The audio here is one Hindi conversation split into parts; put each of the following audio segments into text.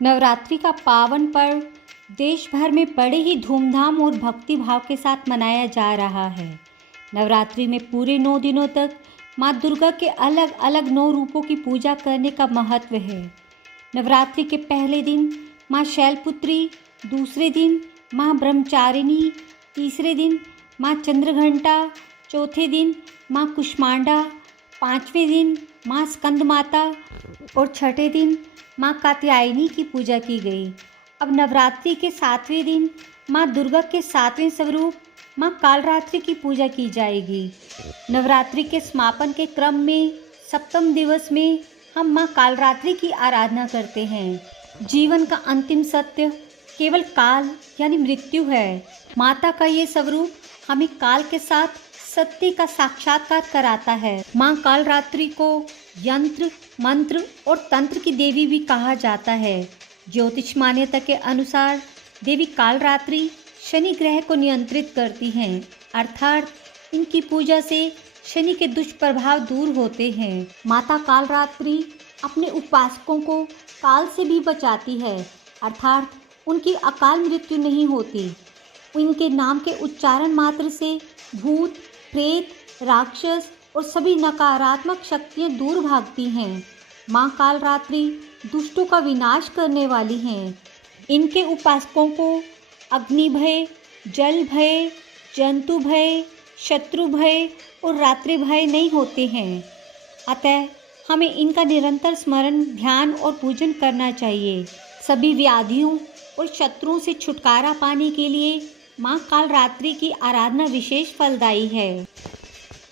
नवरात्रि का पावन पर्व देश भर में बड़े ही धूमधाम और भक्ति भाव के साथ मनाया जा रहा है। नवरात्रि में पूरे 9 दिनों तक माँ दुर्गा के अलग अलग 9 रूपों की पूजा करने का महत्व है। नवरात्रि के पहले दिन माँ शैलपुत्री, दूसरे दिन माँ ब्रह्मचारिणी, तीसरे दिन माँ चंद्रघंटा, चौथे दिन माँ कुष्मांडा, पाँचवें दिन माँ स्कंद माता और छठे दिन माँ कात्यायनी की पूजा की गई। अब नवरात्रि के 7वें दिन माँ दुर्गा के 7वें स्वरूप माँ कालरात्रि की पूजा की जाएगी। नवरात्रि के समापन के क्रम में सप्तम दिवस में हम माँ कालरात्रि की आराधना करते हैं। जीवन का अंतिम सत्य केवल काल यानी मृत्यु है। माता का ये स्वरूप हमें काल के साथ सत्य का साक्षात्कार कराता है। माँ कालरात्रि को यंत्र, मंत्र और तंत्र की देवी भी कहा जाता है। ज्योतिष मान्यता के अनुसार देवी कालरात्रि शनि ग्रह को नियंत्रित करती हैं, अर्थात इनकी पूजा से शनि के दुष्प्रभाव दूर होते हैं। माता कालरात्रि अपने उपासकों को काल से भी बचाती है, अर्थात उनकी अकाल मृत्यु नहीं होती। इनके नाम के उच्चारण मात्र से भूत, प्रेत, राक्षस और सभी नकारात्मक शक्तियाँ दूर भागती हैं। माँ कालरात्रि दुष्टों का विनाश करने वाली हैं। इनके उपासकों को अग्नि भय, जल भय, जंतु भय, शत्रु भय और रात्रि भय नहीं होते हैं। अतः हमें इनका निरंतर स्मरण, ध्यान और पूजन करना चाहिए। सभी व्याधियों और शत्रुओं से छुटकारा पाने के लिए माँ कालरात्रि की आराधना विशेष फलदायी है।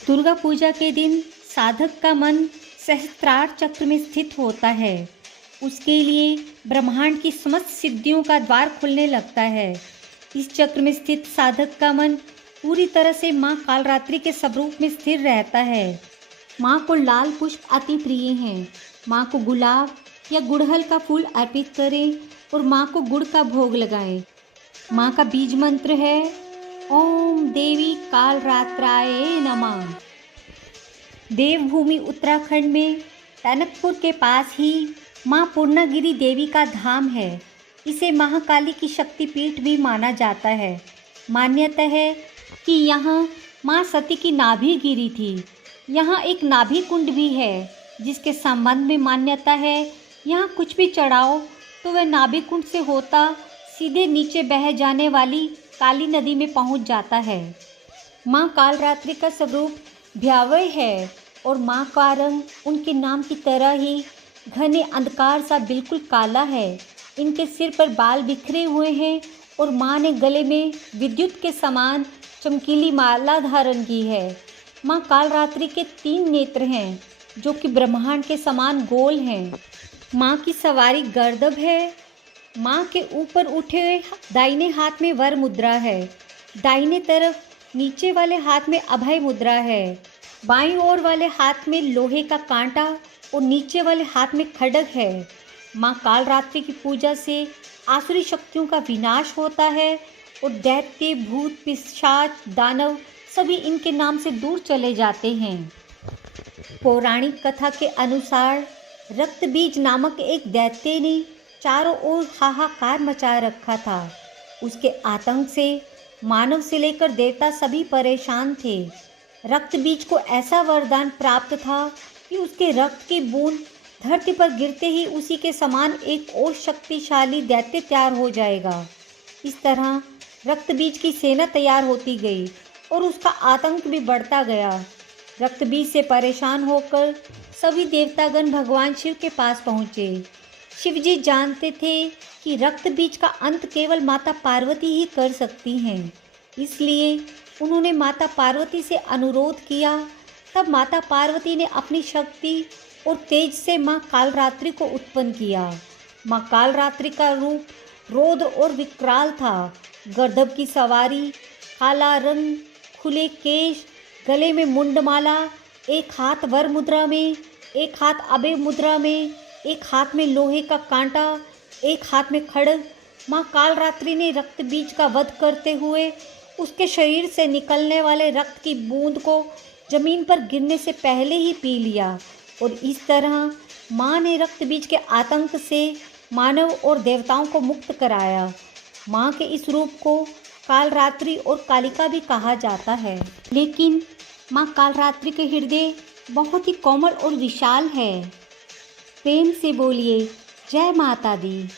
दुर्गा पूजा के दिन साधक का मन सहस्त्रार चक्र में स्थित होता है। उसके लिए ब्रह्मांड की समस्त सिद्धियों का द्वार खुलने लगता है। इस चक्र में स्थित साधक का मन पूरी तरह से माँ कालरात्रि के स्वरूप में स्थिर रहता है। माँ को लाल पुष्प अति प्रिय हैं। माँ को गुलाब या गुड़हल का फूल अर्पित करें और माँ को गुड़ का भोग लगाएं। माँ का बीज मंत्र है ओम देवी कालरात्राय नमः। देवभूमि उत्तराखंड में टनकपुर के पास ही माँ पूर्णागिरि देवी का धाम है। इसे महाकाली की शक्तिपीठ भी माना जाता है। मान्यता है कि यहाँ माँ सती की नाभि गिरी थी। यहाँ एक नाभि कुंड भी है, जिसके संबंध में मान्यता है यहाँ कुछ भी चढ़ाओ तो वह नाभि कुंड से होता सीधे नीचे बह जाने वाली काली नदी में पहुँच जाता है। माँ कालरात्रि का स्वरूप भयावह है और माँ का रंग उनके नाम की तरह ही घने अंधकार सा बिल्कुल काला है। इनके सिर पर बाल बिखरे हुए हैं और माँ ने गले में विद्युत के समान चमकीली माला धारण की है। माँ कालरात्रि के 3 नेत्र हैं, जो कि ब्रह्मांड के समान गोल हैं। माँ की सवारी गर्दभ है। माँ के ऊपर उठे हुए दाहिने हाथ में वर मुद्रा है। दाहिने तरफ नीचे वाले हाथ में अभय मुद्रा है। बाईं ओर वाले हाथ में लोहे का कांटा और नीचे वाले हाथ में खड्ग है। माँ कालरात्रि की पूजा से आसुरी शक्तियों का विनाश होता है और दैत्य, भूत, पिशाच, दानव सभी इनके नाम से दूर चले जाते हैं। पौराणिक कथा के अनुसार रक्तबीज नामक एक दैत्य ने चारों ओर हाहाकार मचा रखा था। उसके आतंक से मानव से लेकर देवता सभी परेशान थे। रक्तबीज को ऐसा वरदान प्राप्त था कि उसके रक्त की बूंद धरती पर गिरते ही उसी के समान एक और शक्तिशाली दैत्य तैयार हो जाएगा। इस तरह रक्तबीज की सेना तैयार होती गई और उसका आतंक भी बढ़ता गया। रक्तबीज से परेशान होकर सभी देवतागण भगवान शिव के पास पहुँचे। शिवजी जानते थे कि रक्तबीज का अंत केवल माता पार्वती ही कर सकती हैं, इसलिए उन्होंने माता पार्वती से अनुरोध किया। तब माता पार्वती ने अपनी शक्ति और तेज से माँ कालरात्रि को उत्पन्न किया। माँ कालरात्रि का रूप रौद्र और विकराल था। गर्दभ की सवारी, काला रंग, खुले केश, गले में मुंडमाला, एक हाथ वर मुद्रा में, एक हाथ अभय मुद्रा में, एक हाथ में लोहे का कांटा, एक हाथ में खड्ग। माँ कालरात्रि ने रक्तबीज का वध करते हुए उसके शरीर से निकलने वाले रक्त की बूंद को जमीन पर गिरने से पहले ही पी लिया और इस तरह माँ ने रक्तबीज के आतंक से मानव और देवताओं को मुक्त कराया। माँ के इस रूप को कालरात्रि और कालिका भी कहा जाता है। लेकिन माँ कालरात्रि के हृदय बहुत ही कोमल और विशाल है। प्रेम से बोलिए जय माता दी।